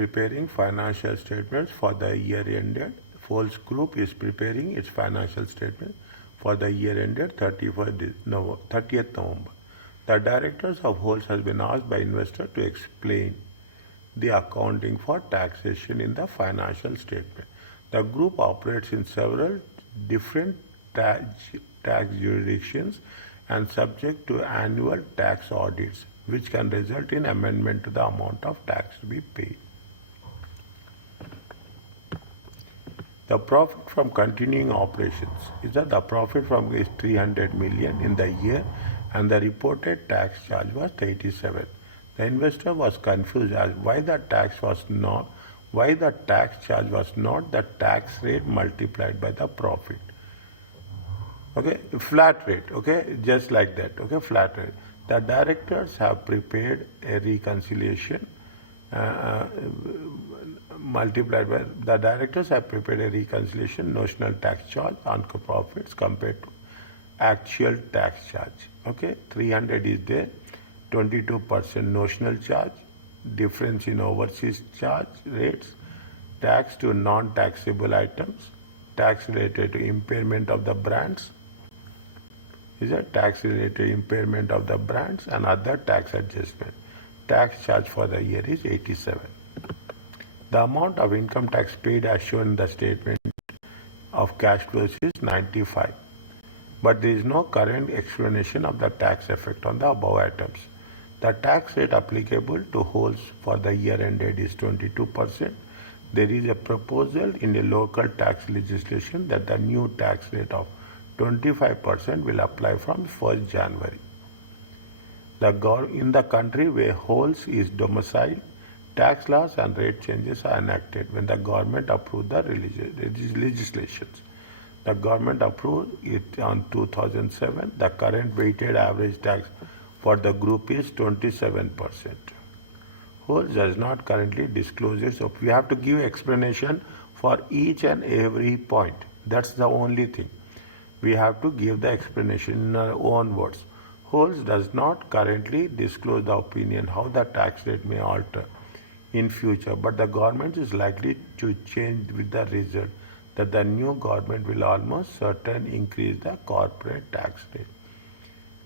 preparing financial statements for the year ended. Holls Group is preparing its financial statement for the year ended 30th November. The directors of Holls has been asked by investors to explain the accounting for taxation in the financial statement. The group operates in several different tax jurisdictions and subject to annual tax audits, which can result in amendment to the amount of tax to be paid. The profit from continuing operations is that the profit from is 300 million in the year and the reported tax charge was 87. The investor was confused as why the tax charge was not the tax rate multiplied by the profit. Okay, flat rate, okay, just like that, okay, flat rate. The directors have prepared a reconciliation notional tax charge on profits compared to actual tax charge. Okay, 300 is there, 22% notional charge, difference in overseas charge rates, tax to non-taxable items, tax related to impairment of the brands, is a tax related to impairment of the brands and other tax adjustment. Tax charge for the year is 87. The amount of income tax paid as shown in the statement of cash flows is 95. But there is no current explanation of the tax effect on the above items. The tax rate applicable to Holls for the year ended is 22%. There is a proposal in the local tax legislation that the new tax rate of 25% will apply from 1st January. In the country where Holls is domiciled, tax laws and rate changes are enacted when the government approves the legislations. The government approved it on 2007. The current weighted average tax for the group is 27%. Holls does not currently disclose it, so we have to give explanation for each and every point. That's the only thing. We have to give the explanation in our own words. Holls does not currently disclose the opinion how the tax rate may alter in future, but the government is likely to change with the result that the new government will almost certainly increase the corporate tax rate.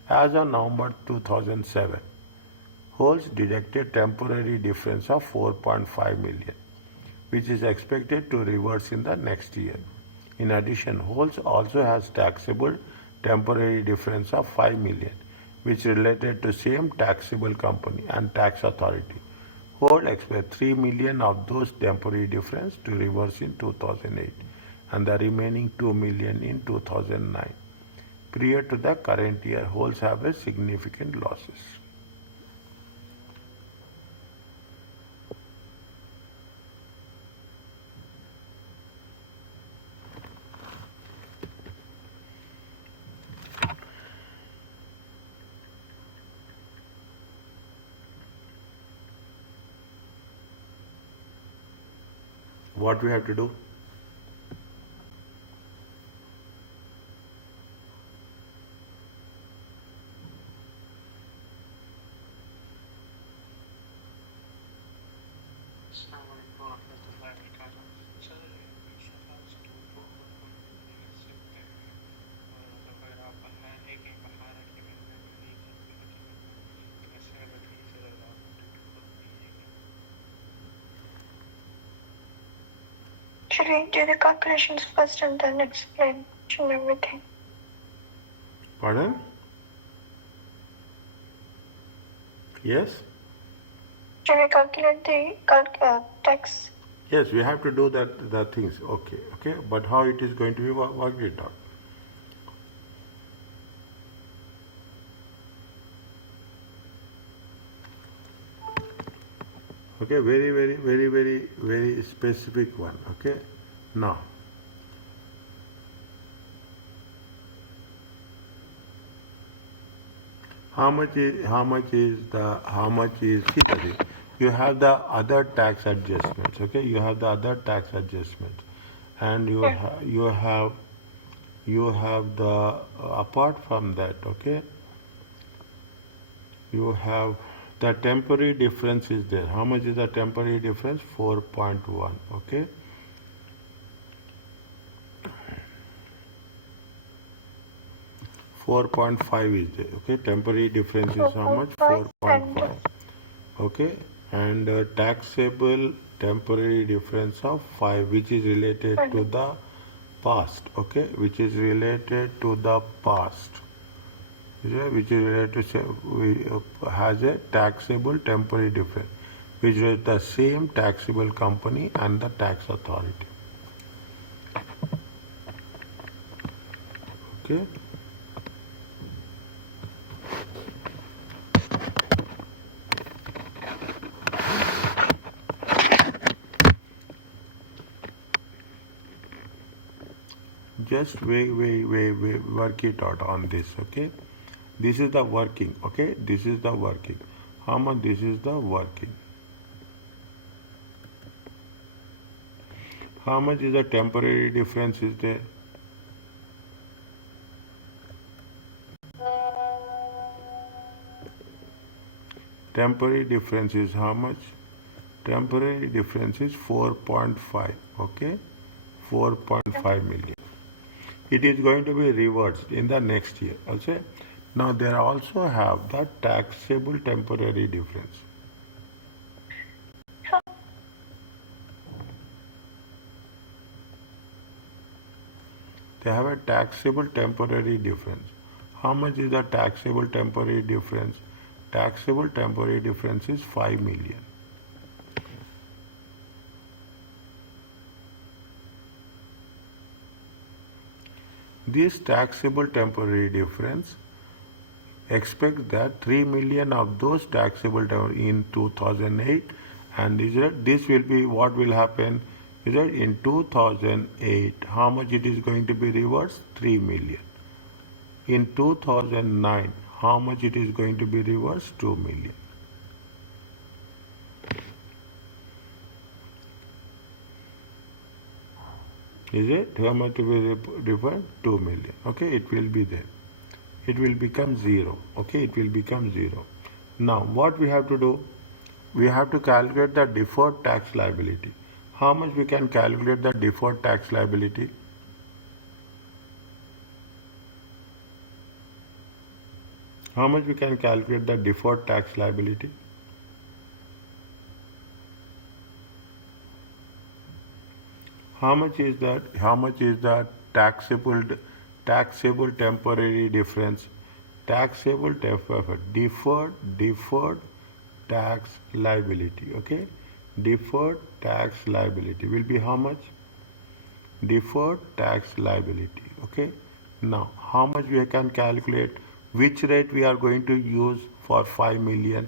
As of November 2007, Holls deducted temporary difference of 4.5 million, which is expected to reverse in the next year. In addition, Holls also has taxable temporary difference of 5 million, which related to same taxable company and tax authority. Holls expects 3 million of those temporary difference to reverse in 2008 and the remaining 2 million in 2009. Prior to the current year, Holls have a significant losses. What we have to do? Should we do the calculations first and then explain everything? Pardon? Yes? Should we calculate the tax? Yes, we have to do the things. Okay. But how it is going to be worked it out? Okay, very specific one. Okay, now how much is you have the other tax adjustments. Okay, you have the other tax adjustments, and you have the apart from that. Okay, you have The temporary difference is there. How much is the temporary difference? 4.1. Okay. $4.5 is there. Okay. Temporary difference is how much? 4.5. Okay. And taxable temporary difference of 5, which is related to the past. Okay. Which is related to the past. Which is related to has a taxable temporary difference, which is the same taxable company and the tax authority. Okay. Just work it out on this. Okay. This is the working. Okay. This is the working. How much this is the working? How much is the temporary difference is there? Temporary difference is how much? Temporary difference is 4.5. Okay. 4.5 million. It is going to be reversed in the next year. Okay. Now there also have the taxable temporary difference. They have a taxable temporary difference. How much is the taxable temporary difference? Taxable temporary difference is 5 million. This taxable temporary difference, expect that 3 million of those taxable in 2008, and this will be what will happen is that in 2008 how much it is going to be reversed? 3 million. In 2009 how much it is going to be reversed? 2 million. Is it? How much to be reversed? 2 million. Okay, it will be there. It will become 0. Okay, it will become 0. Now what we have to do? We have to calculate the deferred tax liability. How much we can calculate the deferred tax liability? How much we can calculate the deferred tax liability? How much is that? How much is the taxable temporary difference? Taxable deferred tax liability. Okay, deferred tax liability will be how much? Deferred tax liability. Okay. Now, how much we can calculate? Which rate we are going to use for 5 million?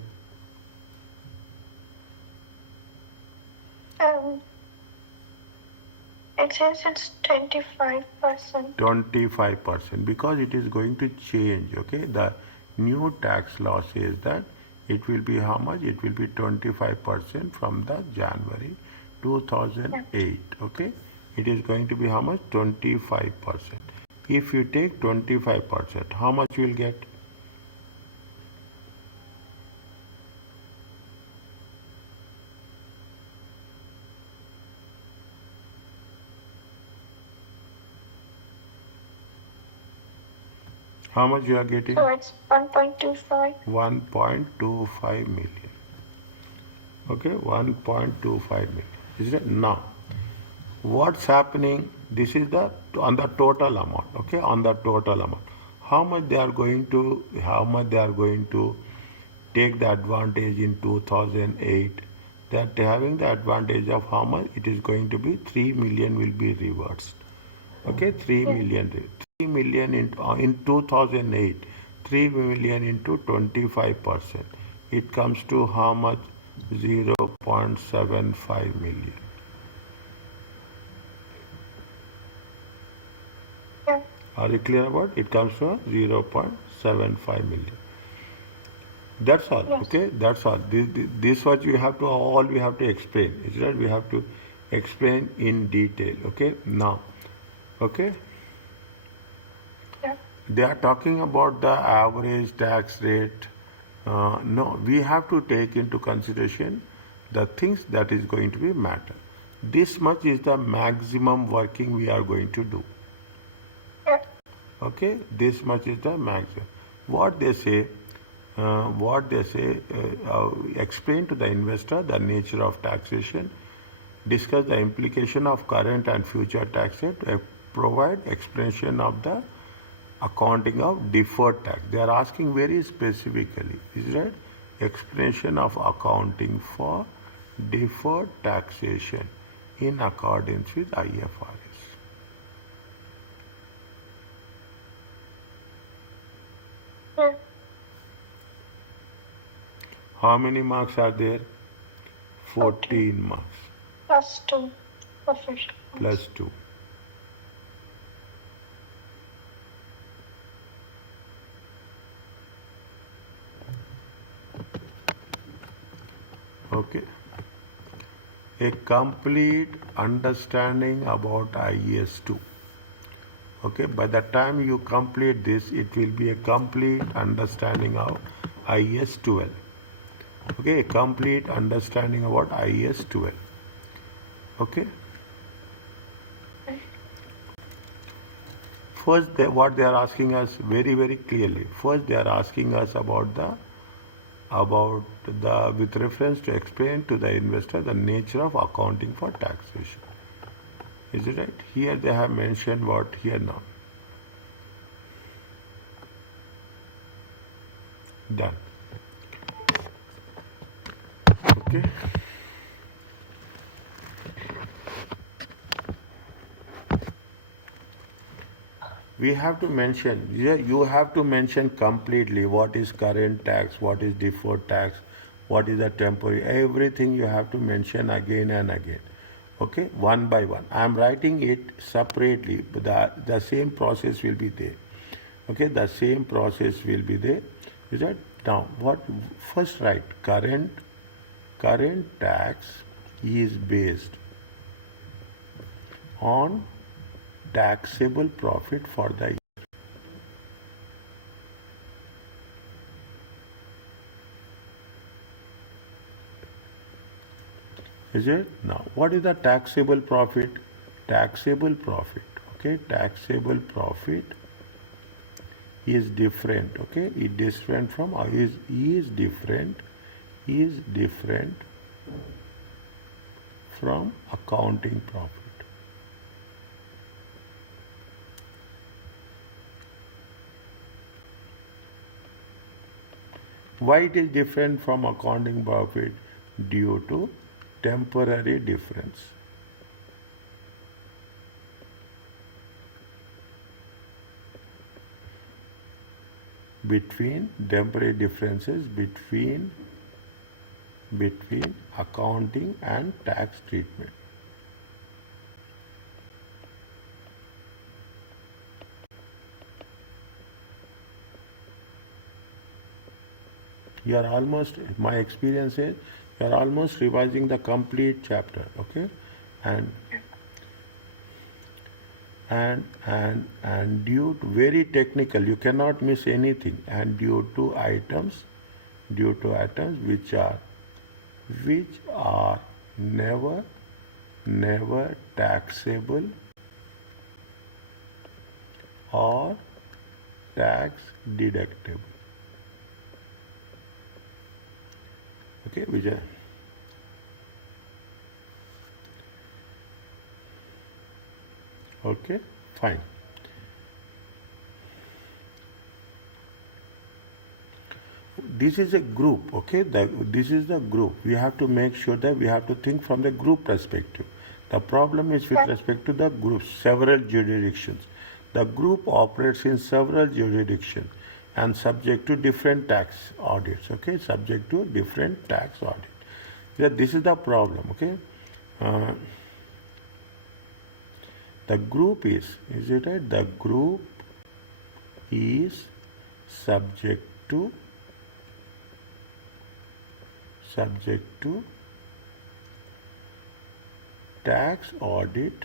It says it's 25%. 25%, because it is going to change. Okay, the new tax law says that it will be how much? It will be 25% from the January 2008. Okay, it is going to be how much? 25%. If you take 25%, how much you will get? How much you are getting? So it's 1.25. 1.25 million. Okay, 1.25 million. Is it? Now, what's happening? This is the on the total amount. Okay, on the total amount. How much they are going to? How much they are going to take the advantage in 2008? That having the advantage of how much? It is going to be 3 million will be reversed. Okay, 3 million. 3 million in 2008. 3 million into 25%. It comes to how much? 0.75 million. Yeah. Are you clear about it? It comes to 0.75 million. That's all. Yes. Okay, that's all. This what we have to all we have to explain. Is that we have to explain in detail. Okay, now. Okay. Yeah. They are talking about the average tax rate No, we have to take into consideration the things that is going to be matter. This much is the maximum working we are going to do. Yeah. Okay, this much is the maximum. What they say, explain to the investor the nature of taxation, discuss the implication of current and future tax rate, provide explanation of the accounting of deferred tax. They are asking very specifically, is that explanation of accounting for deferred taxation in accordance with IFRS. Yeah. How many marks are there? 14 marks Plus 2 official. plus 2. Okay. A complete understanding about IES 2. Okay, by the time you complete this, it will be a complete understanding of IES 12. Okay, a complete understanding about IES 12. Okay. First, what they are asking us very, very clearly. First, they are asking us about the with reference to explain to the investor the nature of accounting for taxation. Is it right? Here they have mentioned what here now. Done. Okay. We have to mention, you have to mention completely what is current tax, what is deferred tax, what is the temporary, everything you have to mention again and again. Okay, one by one. I am writing it separately, but the same process will be there. Okay, the same process will be there. Is that now what first write current tax is based on taxable profit for the year. Is it? Now, what is the taxable profit? Taxable profit. Okay, taxable profit is different. Okay, it different from is different from accounting profit. Why it is different from accounting profit? Due to temporary difference. Temporary differences between accounting and tax treatment. You are almost, my experience is, you are almost revising the complete chapter, okay? And due to very technical, you cannot miss anything, and due to items which are never taxable or tax deductible. Okay, Vijay. Okay, fine. This is a group, okay? This is the group. We have to make sure that we have to think from the group perspective. The problem is with respect to the group, several jurisdictions. The group operates in several jurisdictions and subject to different tax audits, okay? Subject to different tax audits. Yeah, this is the problem, okay? The group is it right? The group is subject to tax audit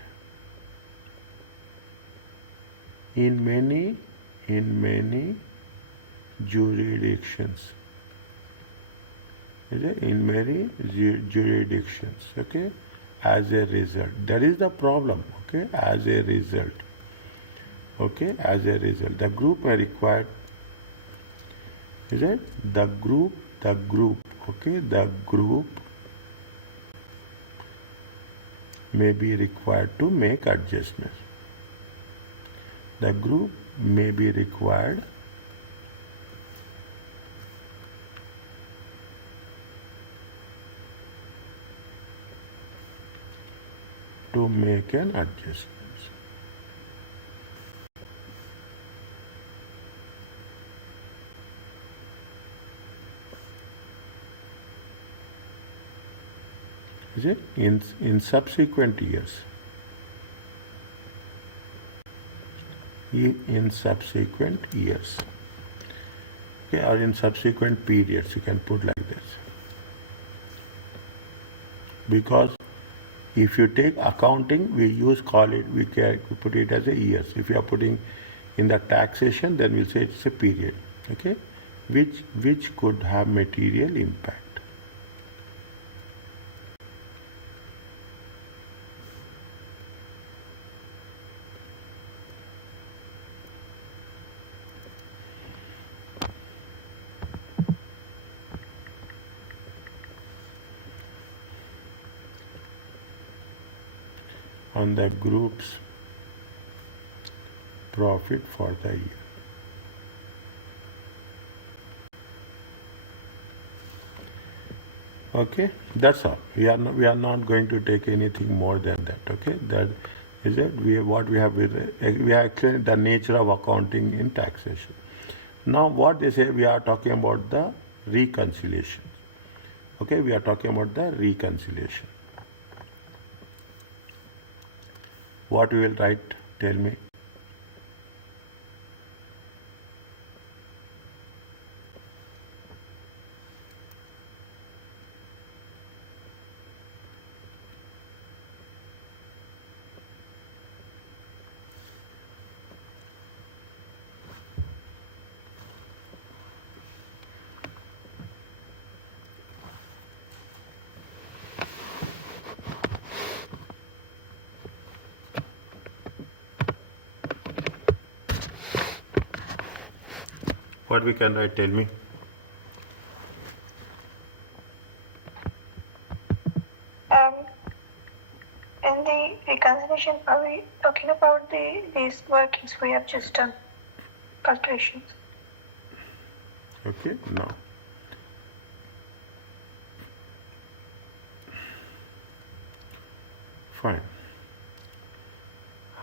in many jurisdictions. is it, in many jurisdictions, okay, as a result. That is the problem, okay, as a result. Okay, as a result. The group may require, is it, the group, okay, the group may be required to make adjustments. The group may be required to make an adjustment. Is it, in subsequent years, in subsequent years, okay, or in subsequent periods, you can put like this, because if you take accounting, we put it as a years. If you are putting in the taxation, then we'll say it's a period, okay, which could have material impact. On the group's profit for the year. Okay, that's all. We are not going to take anything more than that. Okay, that is it. We have actually the nature of accounting in taxation. Now, what they say, we are talking about the reconciliation. Okay, we are talking about the reconciliation. What we will write? Tell me. What we can write? Tell me. In the reconciliation, are we talking about these workings we have just done, calculations? Okay, now. Fine.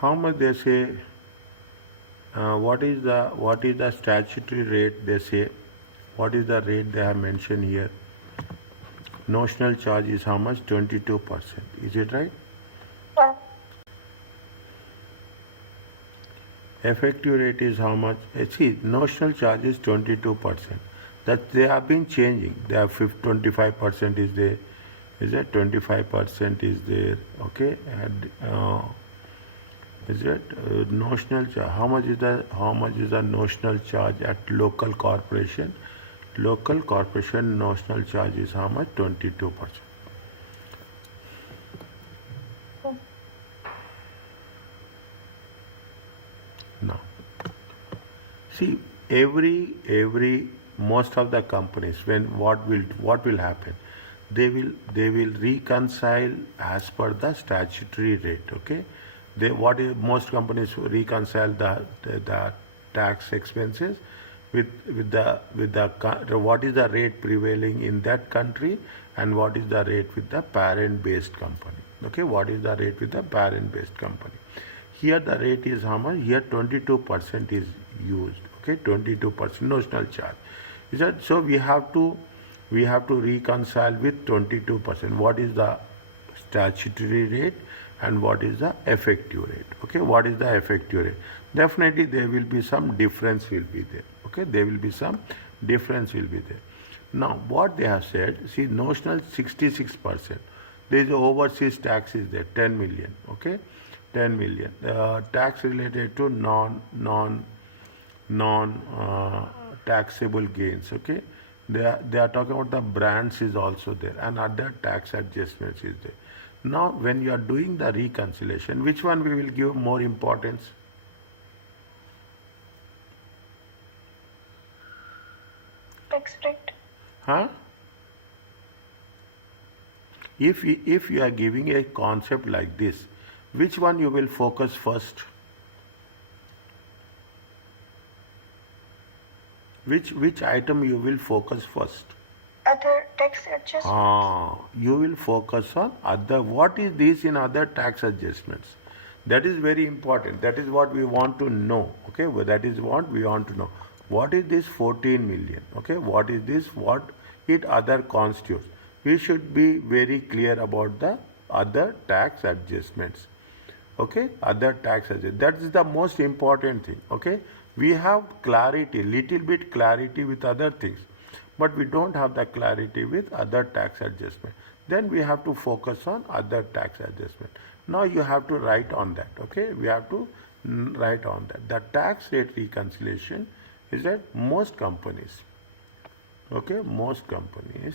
How much they say? What is the statutory rate? They say. What is the rate they have mentioned here? Notional charge is how much? 22%. Is it right? Yeah. Effective rate is how much? See, notional charge is 22%. That they have been changing. They have 25% is there. Is that 25% is there? Okay, and is it notional charge? How much is the notional charge at local corporation? Local corporation notional charge is how much? 22%. Now, see, most of the companies, what will happen? They will reconcile as per the statutory rate. Okay, most companies reconcile the tax expenses with what is the rate prevailing in that country and what is the rate with the parent based company. Okay, what is the rate with the parent based company? Here the rate is how much? Here 22% is used. Okay, 22% notional charge. Is that so? We have to reconcile with 22%. What is the statutory rate and what is the effective rate? Okay, what is the effective rate? Definitely there will be some difference will be there. Okay, there will be some difference will be there. Now what they have said, see, notional 66%. There is overseas tax is there, 10 million. Okay, 10 million. Tax related to non taxable gains. Okay, They are talking about the brands is also there and other tax adjustments is there. Now, when you are doing the reconciliation, which one we will give more importance? Tax rate. Huh? If you are giving a concept like this, which one you will focus first? Which item you will focus first? Other tax adjustments. You will focus on other. What is this in other tax adjustments? That is very important. That is what we want to know. Okay, well, that is what we want to know. What is this 14 million? Okay, what is this? What it other constitutes? We should be very clear about the other tax adjustments. Okay, other tax adjustments. That is the most important thing. Okay, we have clarity, little bit clarity with other things, but we don't have the clarity with other tax adjustment. Then we have to focus on other tax adjustment. Now you have to write on that. Okay, we have to write on that. The tax rate reconciliation is that most companies, okay, most companies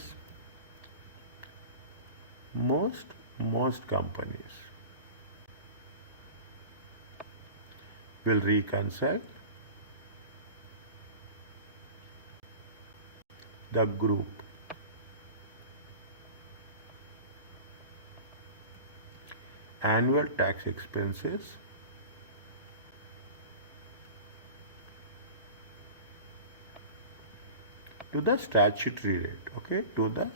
will reconcile the group annual tax expenses to the statutory rate. Okay, to the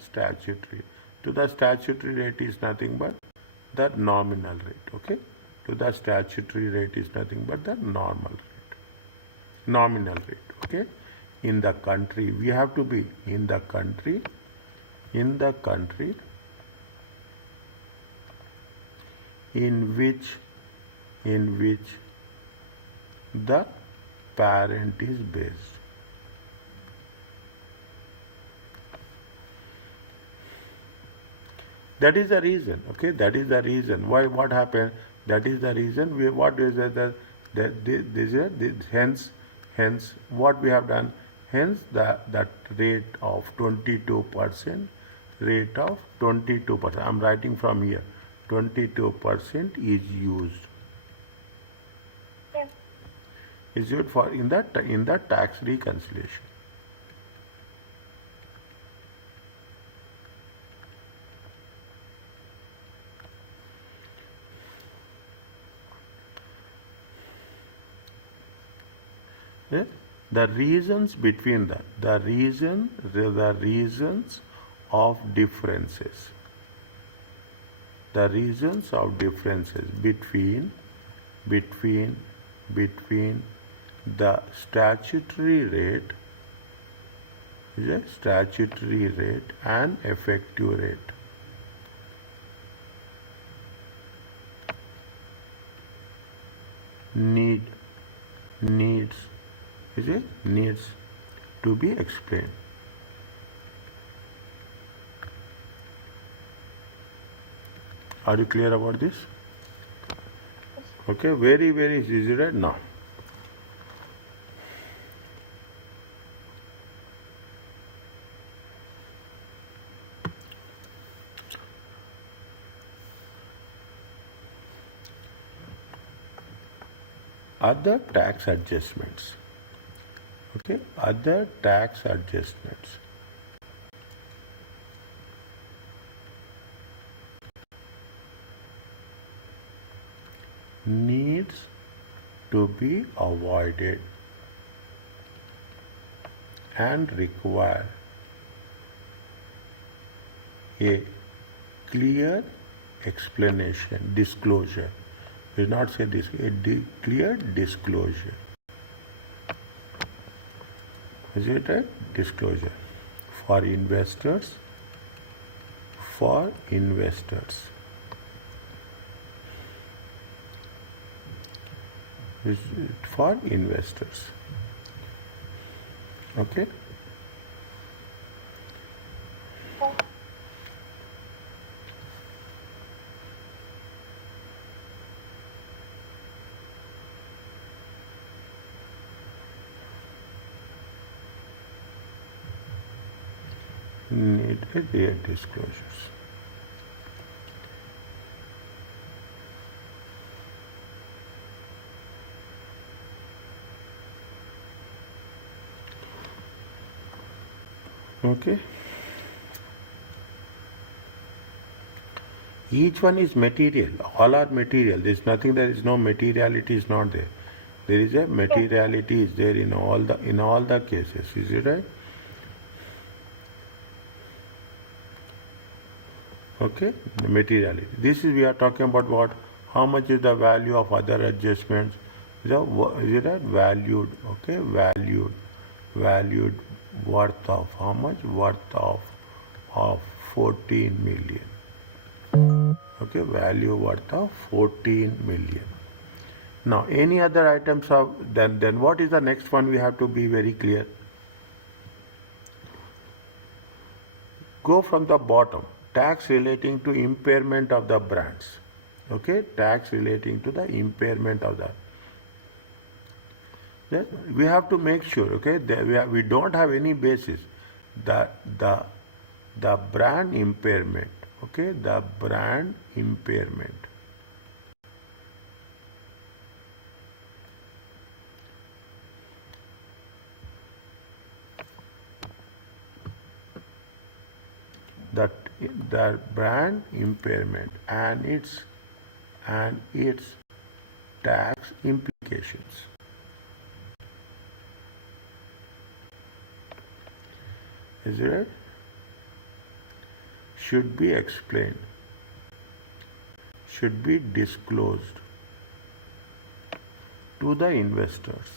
statutory rate is nothing but the nominal rate. Okay, to the statutory rate is nothing but the nominal rate. Okay, in the country we have to be in the country in which the parent is based. That is the reason. Okay, that is the reason why what happened. That is the reason we what is that hence what we have done. Hence that rate of 22%, rate of 22%. I'm writing from here. 22% is used. Yeah. Is used for in the tax reconciliation. Yeah? The reasons between the reasons of differences. The reasons of differences between the statutory rate and effective rate. Needs to be explained. Are you clear about this? Okay, very easy right now. Other tax adjustments. Okay, other tax adjustments. Needs to be avoided and require a clear explanation, disclosure. We will not say this, clear disclosure. Is it a disclosure for investors? For investors. For investors. Okay. needed disclosures. Okay. Each one is material. All are material. There is nothing. There is no materiality is not there. There is a materiality is there in all the cases. Is it right? Okay. The materiality. This is we are talking about what? How much is the value of other adjustments? Is it right? Valued. Okay. Valued worth of how much? Worth of 14 million. Okay. Value worth of 14 million. Now, any other items of then what is the next one? We have to be very clear. Go from the bottom. Tax relating to impairment of the brands. Okay, tax relating to the impairment of the. Then we have to make sure. Okay, we don't have any basis. The brand impairment. Okay, the brand impairment. The brand impairment and its tax implications. Is it right? Should be explained, should be disclosed to the investors.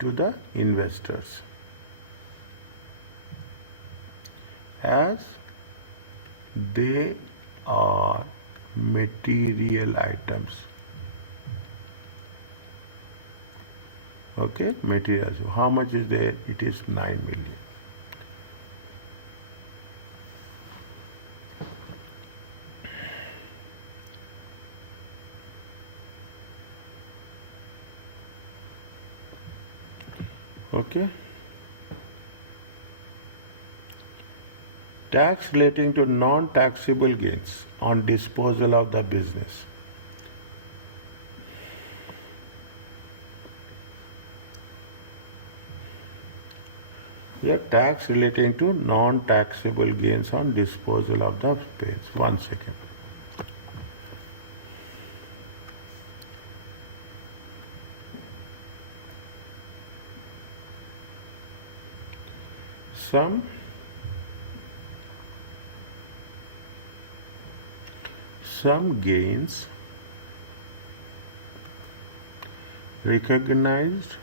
To the investors as they are material items. Okay, materials. How much is there? It is 9 million. Okay. Tax relating to non-taxable gains on disposal of the business. Here, tax relating to non-taxable gains on disposal of the space. 1 second. Some gains recognized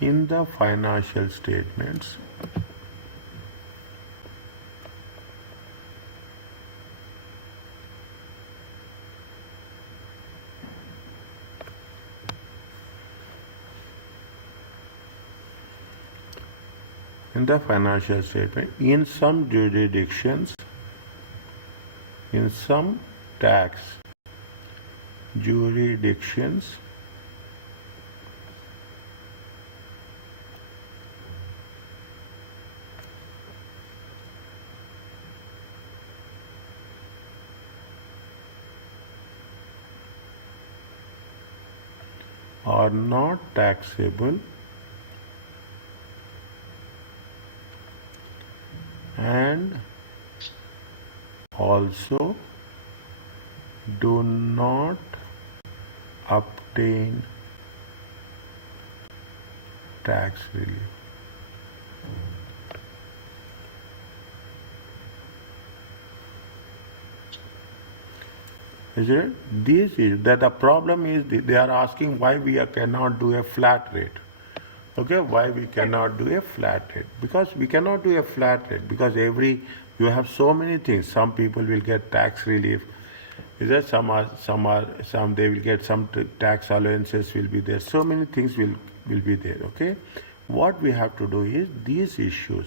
in the financial statements in some jurisdictions, in some tax jurisdictions are not taxable and also do not obtain tax relief. Is it? This is that the problem is they are asking why we cannot do a flat rate. Okay, why we cannot do a flat rate? Because we cannot do a flat rate because you have so many things. Some people will get tax relief. Is there some they will get some tax allowances will be there. So many things will be there. Okay, what we have to do is these issues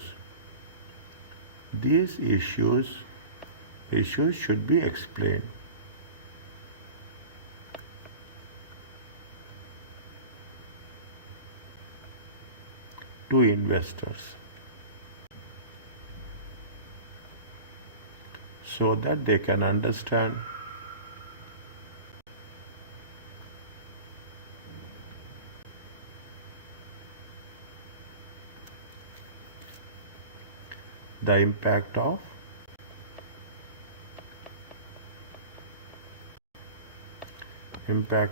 should be explained. to investors so that they can understand the impact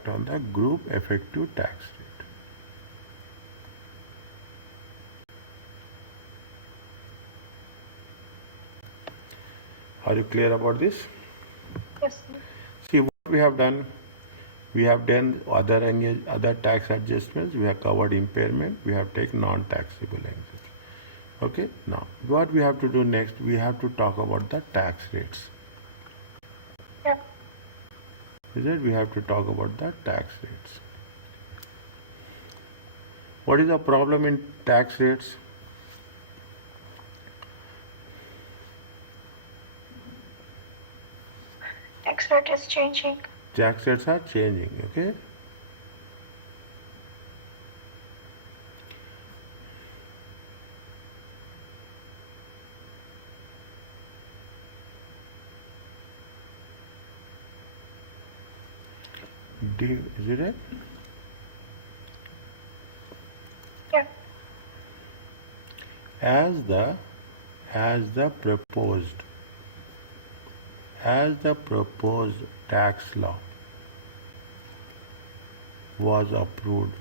on the group effective tax rate. Are you clear about this? Yes, sir. See what we have done. We have done other tax adjustments. We have covered impairment. We have taken non-taxable exemption. Okay. Now, what we have to do next? We have to talk about the tax rates. Yeah. Is it? We have to talk about the tax rates. What is the problem in tax rates? Tax rate is changing. Tax rates are changing. Okay. Is it right? Yeah. As the proposed tax law was approved,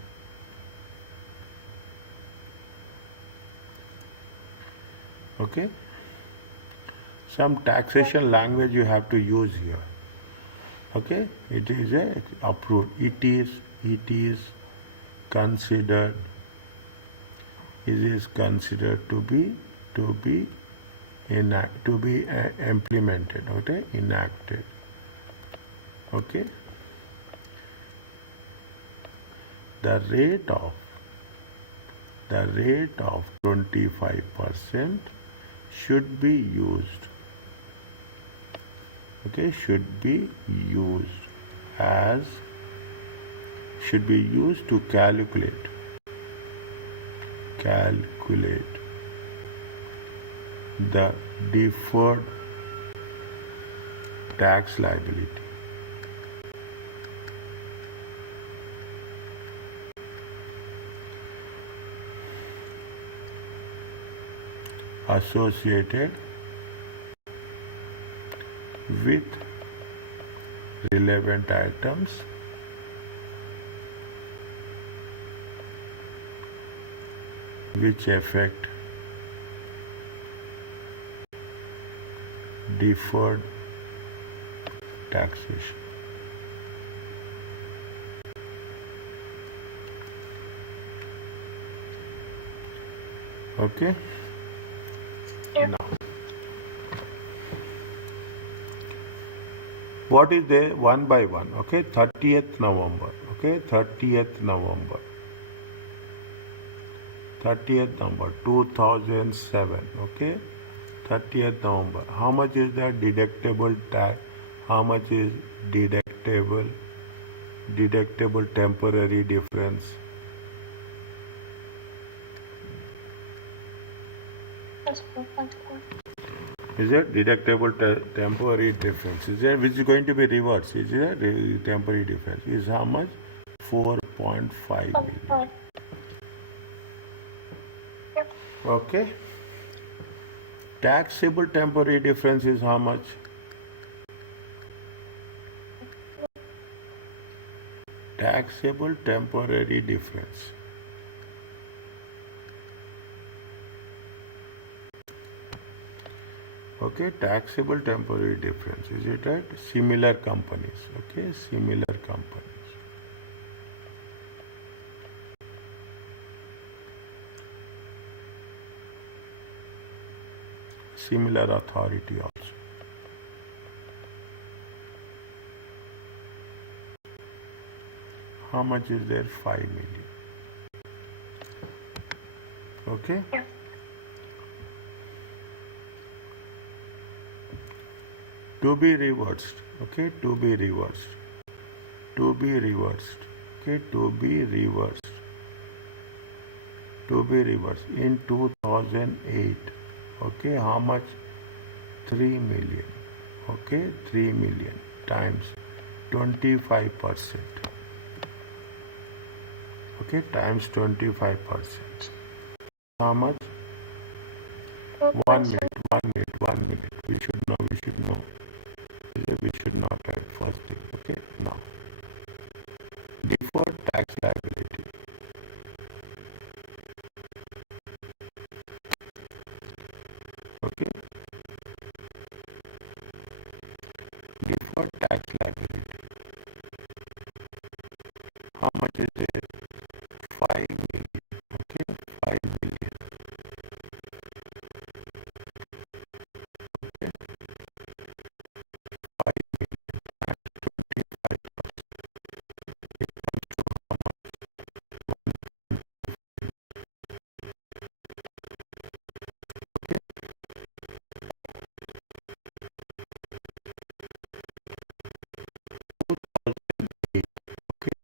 okay, some taxation language you have to use here. Okay, it is approved. It is considered. It is considered to be implemented. Okay, enacted. Okay, the rate of 25% should be used. Okay, should be used to calculate the deferred tax liability. Associated with relevant items which affect deferred taxation. Okay? Yeah. Now, what is there one by one? Okay, 30th November. Okay, 30th November 2007. Okay, 30th November. How much is the deductible tax? How much is deductible temporary difference? That's 4.4. Is it deductible temporary difference? Is it which is going to be reversed? Is it temporary difference? Is how much? 4.5 million. Yep. Okay. Taxable temporary difference is how much? Taxable temporary difference. Okay, taxable temporary difference. Is it right? Similar companies. Okay, similar companies. Similar authority also. How much is there? 5 million. Okay. Yeah. To be reversed. Okay, to be reversed. To be reversed. Okay, to be reversed. to be reversed in 2008. Okay, how much? 3 million. Okay, 3 million times 25%. Okay, times 25%. How much? 1 2%. minute, 1 minute, 1 minute. We should know, we should know. We should not have first thing. Okay, now. Deferred tax liability. Okay, deferred tax liability. How much is it? 5 million. Okay, 5 million. Okay, 5 million times 25%. It comes to how much? 2008. Okay,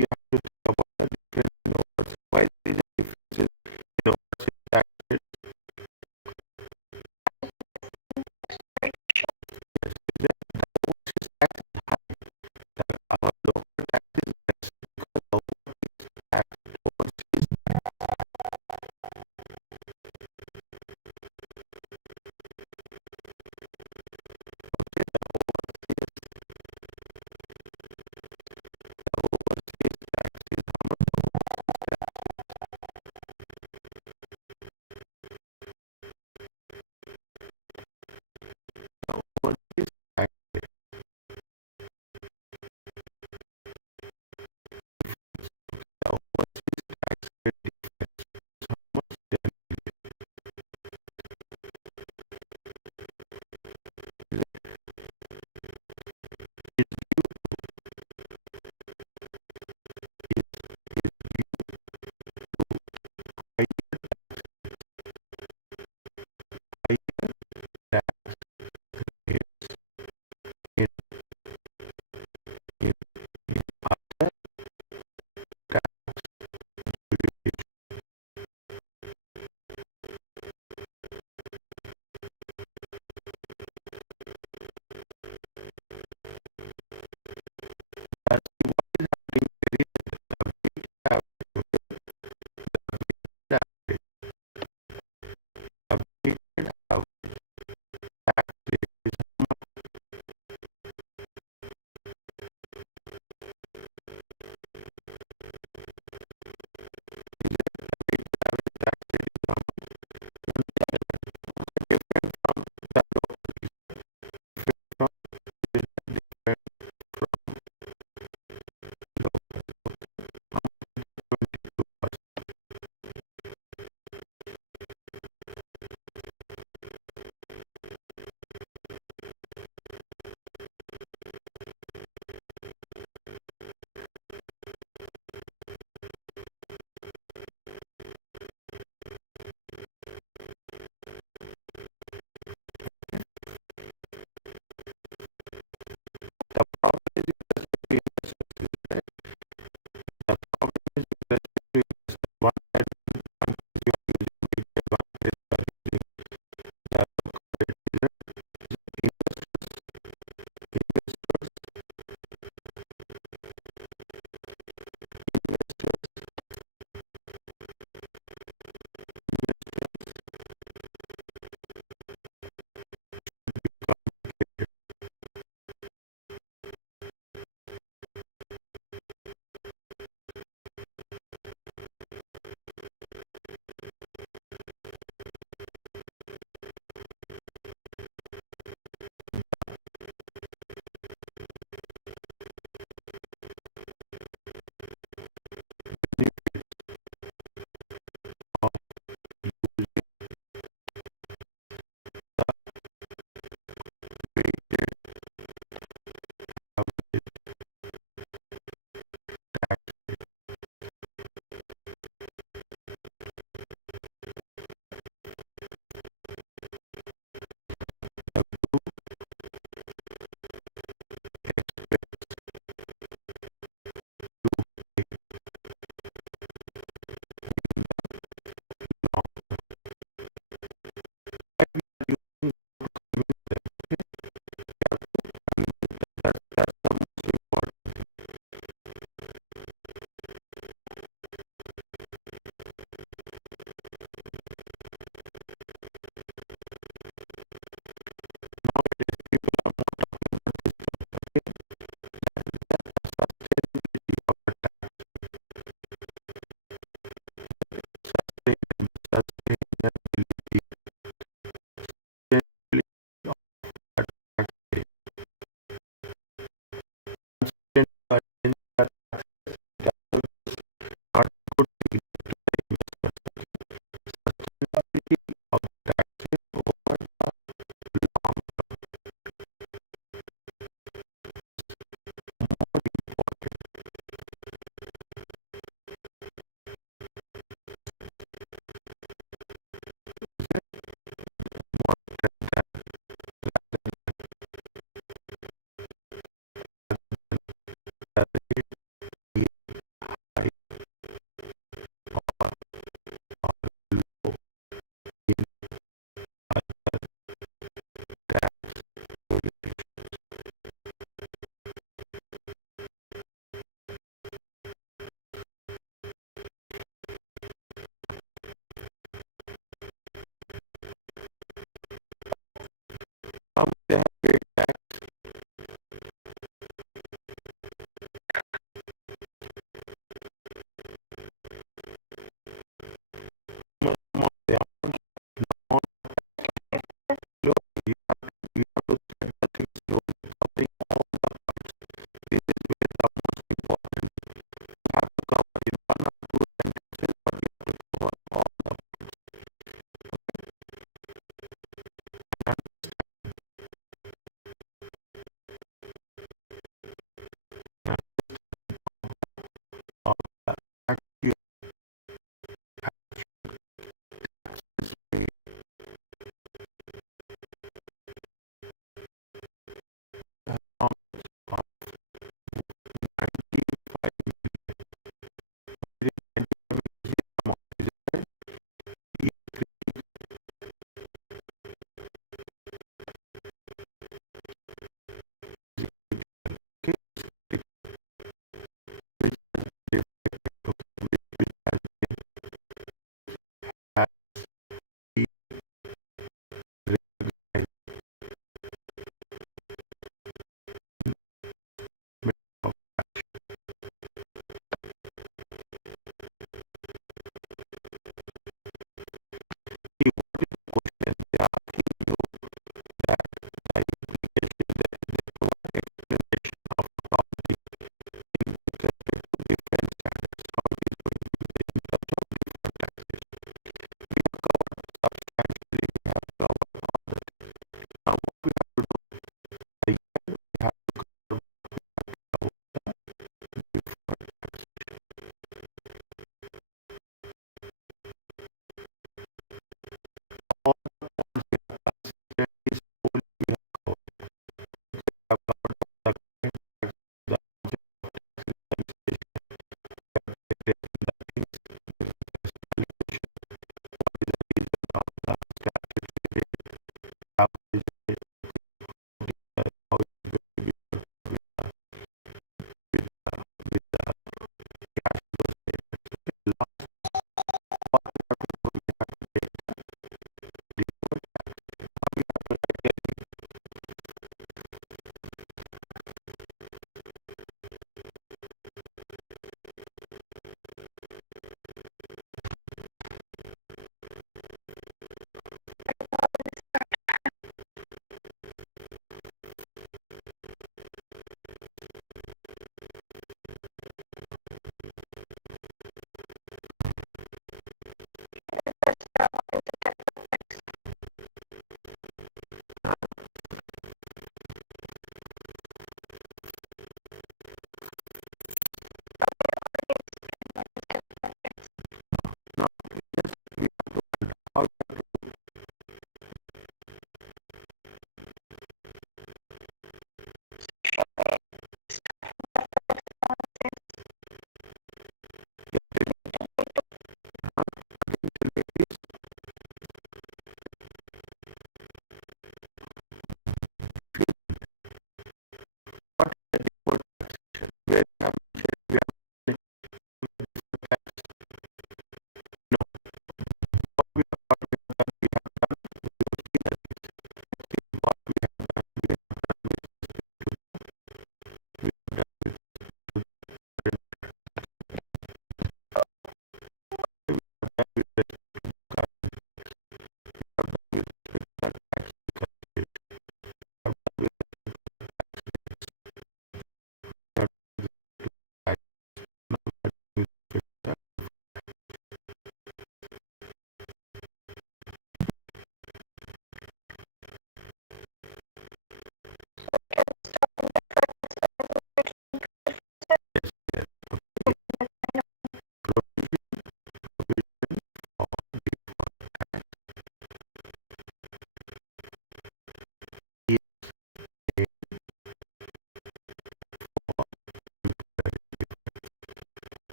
you have to think about the difference in overseas. Why there is a difference in overseas tax rate? Yes, the overseas tax is high. Our local tax is less because our tax overseas. Okay, the overseas tax